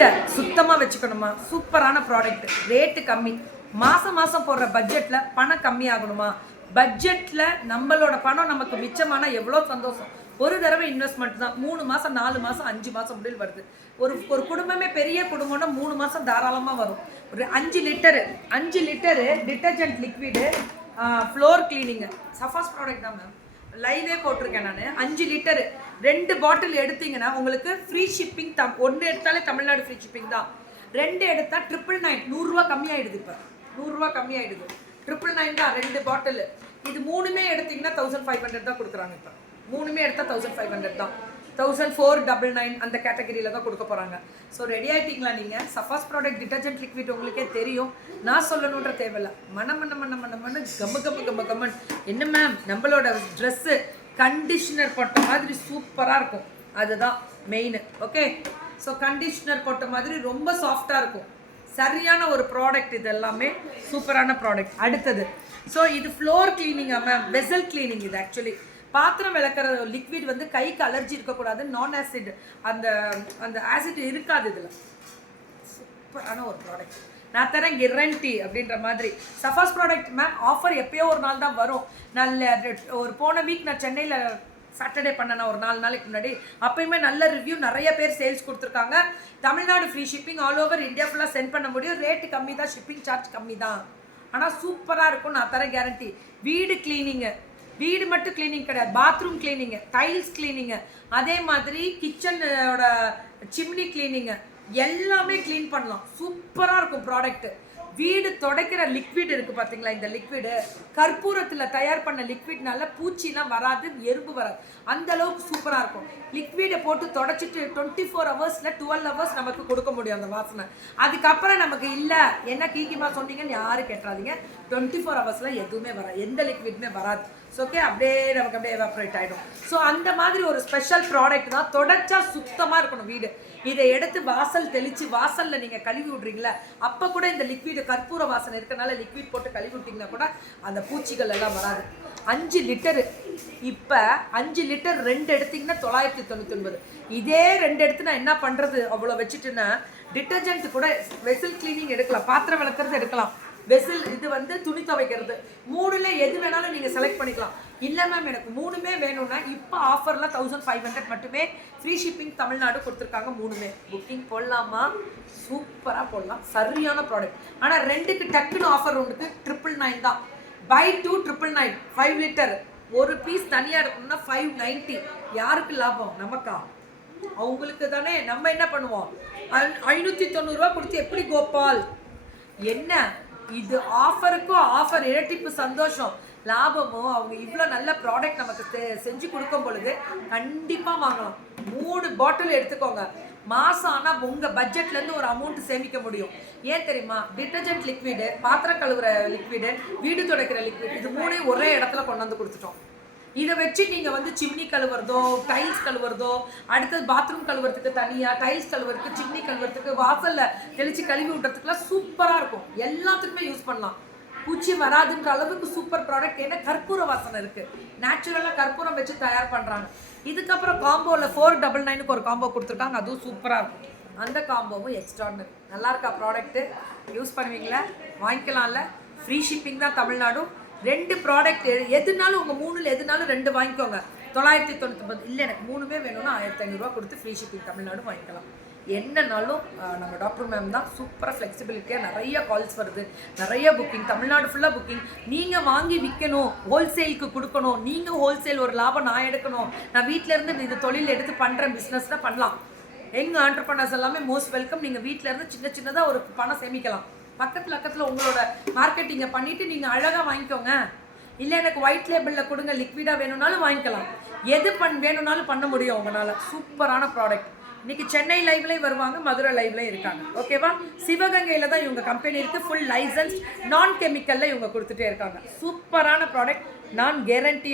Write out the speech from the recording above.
வீட்டை சுத்தமாக வச்சுக்கணுமா, சூப்பரான ப்ராடக்ட், ரேட்டு கம்மி, மாதம் மாதம் போடுற பட்ஜெட்டில் பணம் கம்மியாகணுமா, பட்ஜெட்டில் நம்மளோட பணம் நமக்கு மிச்சமான எவ்வளோ சந்தோஷம். ஒரு தடவை இன்வெஸ்ட்மெண்ட் தான், 3 மாதம் 4 மாதம் 5 மாதம் முடிவில் வருது. ஒரு குடும்பமே பெரிய குடும்பம்னா 3 மாதம் தாராளமாக வரும். ஒரு 5 litre detergent liquid, floor cleaning, சஃபாஸ் ப்ராடக்ட் தான் மேம், லைவே போட்டிருக்கேன் நான். 5 லிட்டரு 2 பாட்டில் எடுத்தீங்கன்னா உங்களுக்கு ஃப்ரீ ஷிப்பிங். 1 எடுத்தாலே தமிழ்நாடு ஃப்ரீ ஷிப்பிங் தான். 2 எடுத்தால் 999, 100 கம்மியாயிடுது. இப்போ 100 கம்மியாயிடுது, 999 தான் 2 பாட்டில். இது 3மே எடுத்தீங்கன்னா 1500 தான் கொடுக்குறாங்க. இப்போ 3மே எடுத்தால் 1500 தான். 1499 அந்த கேட்டகரியில் தான் கொடுக்க போகிறாங்க. ஸோ ரெடி ஆகிட்டீங்களா நீங்கள்? சஃபாஸ் ப்ராடக்ட் டிட்டர்ஜென்ட் லிக்விட் உங்களுக்கே தெரியும், நான் சொல்லணுன்ற தேவையில்லை. மண்ண கம்மன். என்ன மேம், நம்மளோட ட்ரெஸ்ஸு கண்டிஷ்னர் போட்ட மாதிரி சூப்பராக இருக்கும், அதுதான் மெயின். ஓகே, ஸோ கண்டிஷ்னர் போட்ட மாதிரி ரொம்ப சாஃப்டாக இருக்கும். சரியான ஒரு ப்ராடக்ட், இது எல்லாமே சூப்பரான ப்ராடக்ட். அடுத்தது, ஸோ இது ஃப்ளோர் கிளீனிங்கா மேம், வெசல் கிளீனிங். இது ஆக்சுவலி பாத்திரம் விளக்குற லிக்விட் வந்து கைக்கு அலர்ஜி இருக்கக்கூடாது, நான் ஆசிட், அந்த ஆசிட் இருக்காது இதில். சூப்பரான ஒரு ப்ராடக்ட், நான் தரேன் கேரண்டி அப்படின்ற மாதிரி. சஃபாஸ் ப்ராடக்ட் மேம் ஆஃபர் எப்பயோ ஒரு நாள் தான் வரும். ஒரு போன வீக் நான் சென்னையில் சாட்டர்டே பண்ணேன், ஒரு 4 நாளைக்கு முன்னாடி. அப்பயுமே நல்ல ரிவ்யூ, நிறைய பேர் சேல்ஸ் கொடுத்துருக்காங்க. Tamil Nadu free shipping, all over India ஃபுல்லாக சென்ட் பண்ண முடியும். ரேட்டு கம்மி தான், ஷிப்பிங் சார்ஜ் கம்மி தான், ஆனால் சூப்பராக இருக்கும், நான் தரேன் கேரண்டி. வீடு கிளீனிங்கு, வீடு மட்டும் கிளீனிங் கிடையாது, பாத்ரூம் கிளீனிங்கு, டைல்ஸ் கிளீனிங்கு, அதே மாதிரி கிச்சனோட சிம்னி கிளீனிங்கு, எல்லாமே க்ளீன் பண்ணலாம். சூப்பராக இருக்கும் ப்ராடக்ட்டு. வீடு துடைக்கிற லிக்விட் இருக்குது பார்த்தீங்களா, இந்த லிக்விடு கற்பூரத்தில் தயார் பண்ண லிக்விட்னால பூச்சிலாம் வராது, எறும்பு வராது, அந்த அளவுக்கு சூப்பராக இருக்கும். லிக்விடை போட்டு தொடச்சிட்டு 24 ஹவர்ஸில் 12 ஹவர்ஸ் நமக்கு கொடுக்க முடியும் அந்த வாசனை. அதுக்கப்புறம் நமக்கு இல்லை என்ன கீக்கிமா சொன்னீங்கன்னு யாரும் கேட்டுறாதீங்க, 24 ஹவர்ஸில் எதுவுமே வராது, எந்த லிக்விடுமே வராது. ஸோ ஓகே, அப்படியே நமக்கு அப்படியே எவாப்ரேட் ஆகிடும். ஸோ அந்த மாதிரி ஒரு ஸ்பெஷல் ப்ராடக்ட் தான். தொடச்சா சுத்தமாக இருக்கணும் வீடு. இதை எடுத்து வாசல் தெளித்து வாசலில் நீங்கள் கழுவி விட்றீங்களா, அப்போ கூட இந்த லிக்விடு கற்பூர வாசனை இருக்கனால லிக்விட் போட்டு கழுவி விட்டிங்கன்னா கூட அந்த பூச்சிகள் எல்லாம் வராது. 5 லிட்டரு, இப்போ 5 லிட்டர் 2 எடுத்திங்கன்னா 999. இதே 2 எடுத்து நான் என்ன பண்ணுறது, அவ்வளோ வச்சுட்டுன்னா டிட்டர்ஜென்ட் கூட வெசல் கிளீனிங் எடுக்கலாம், பாத்திரம் விளக்குறது எடுக்கலாம், வெசல் இது வந்து துணி துவைக்கிறது, 3ல் எது வேணாலும் நீங்கள் செலக்ட் பண்ணிக்கலாம். இல்லை மேம் எனக்கு 3மே வேணும்னா இப்போ ஆஃபரில் 1500 மட்டுமே ஃப்ரீ ஷிப்பிங் தமிழ்நாடு கொடுத்துருக்காங்க. 3மே புக்கிங் போடலாமா, சூப்பராக போடலாம், சரியான ப்ராடக்ட். ஆனால் 2க்கு டக்குன்னு ஆஃபர் ஒன்றுக்கு 999 தான். பை 2 999, 5 லிட்டர் ஒரு பீஸ் தனியாக எடுக்கணும்னா 590. யாருக்கு லாபம்? நமக்கா? அவங்களுக்கு தானே. நம்ம என்ன பண்ணுவோம், 590 கொடுத்து எப்படி கோபால் என்ன இது? ஆஃபருக்கும் ஆஃபர் இரட்டிப்பு சந்தோஷம், லாபமோ. அவங்க இவ்வளோ நல்ல ப்ராடக்ட் நமக்கு செஞ்சு கொடுக்கும் பொழுது கண்டிப்பாக வாங்கலாம். 3 பாட்டில் எடுத்துக்கோங்க, மாதம் ஆனால் உங்கள் பட்ஜெட்லேருந்து ஒரு அமௌண்ட் சேமிக்க முடியும். ஏன் தெரியுமா, டிட்டர்ஜென்ட் லிக்விடு, பாத்திரம் கழுவுற லிக்விடு, வீடு துடைக்கிற லிக்விட், இது 3 ஒரே இடத்துல கொண்டு வந்து கொடுத்துட்டோம். இதை வச்சு நீங்கள் வந்து சிம்னி கழுவுறதோ, டைல்ஸ் கழுவுறதோ, அடுத்தது பாத்ரூம் கழுவுறதுக்கு தனியாக, டைல்ஸ் கழுவுறதுக்கு, சிம்னி கழுவுறதுக்கு, வாசலில் தெளித்து கழுவி விட்றதுக்குலாம் சூப்பராக இருக்கும். எல்லாத்துக்குமே யூஸ் பண்ணலாம், பூச்சி வராதுன்ற அளவுக்கு சூப்பர் ப்ராடக்ட். ஏன்னா கற்பூர வாசனை இருக்குது, நேச்சுரலாக கற்பூரம் வச்சு தயார் பண்ணுறாங்க. இதுக்கப்புறம் காம்போவில் 499க்கு ஒரு காம்போ கொடுத்துருக்காங்க, அதுவும் சூப்பராக இருக்கும். அந்த காம்போவும் எக்ஸ்ட்ராடனரி. நல்லா இருக்கா ப்ராடக்ட்டு? யூஸ் பண்ணுவீங்களா? வாங்கிக்கலாம்ல, ஃப்ரீ ஷிப்பிங் தான் தமிழ்நாடு. 2 ப்ராடக்ட் எதுனாலும் உங்கள் 3ல் எதுனாலும் 2 வாங்கிக்கோங்க. 999. இல்லை எனக்கு 3மே வேணும்னா 1500 கொடுத்து ஃப்ரீ ஷிப்பிங் தமிழ்நாடு வாங்கிக்கலாம். என்னன்னாலும் நம்ம டாக்டர் மேம் தான் சூப்பராக ஃப்ளெக்சிபிலிட்டியாக. நிறைய கால்ஸ் வருது, நிறைய புக்கிங், தமிழ்நாடு ஃபுல்லாக புக்கிங். நீங்கள் வாங்கி விற்கணும், ஹோல்சேலுக்கு கொடுக்கணும், நீங்கள் ஹோல்சேல் ஒரு லாபம் நான் எடுக்கணும், நான் வீட்டிலேருந்து இது தொழில் எடுத்து பண்ணுறேன், பிஸ்னஸ் தான் பண்ணலாம். எங்கள் ஆண்டர்ப்ரனர்ஸ் எல்லாமே மோஸ்ட் வெல்கம். நீங்கள் வீட்டிலேருந்து சின்னதாக ஒரு பணம் சேமிக்கலாம். பக்கத்தில் உங்களோட மார்க்கெட்டிங்கை பண்ணிவிட்டு நீங்கள் அழகாக வாங்கிக்கோங்க. இல்லை எனக்கு ஒயிட் லேபிளில் கொடுங்க, லிக்விடாக வேணும்னாலும் வாங்கிக்கலாம். எது வேணும்னாலும் பண்ண முடியும் உங்களால். சூப்பரான ப்ராடக்ட். இன்றைக்கி சென்னை லைவ்லேயும் வருவாங்க, மதுரை லைவ்லேயும் இருக்காங்க. ஓகேவா? சிவகங்கையில் தான் இவங்க கம்பெனி இருக்குது, ஃபுல் லைசன்ஸ், நான் கெமிக்கலில் இவங்க கொடுத்துட்டே இருக்காங்க. சூப்பரான ப்ராடக்ட், நான் கேரண்டி.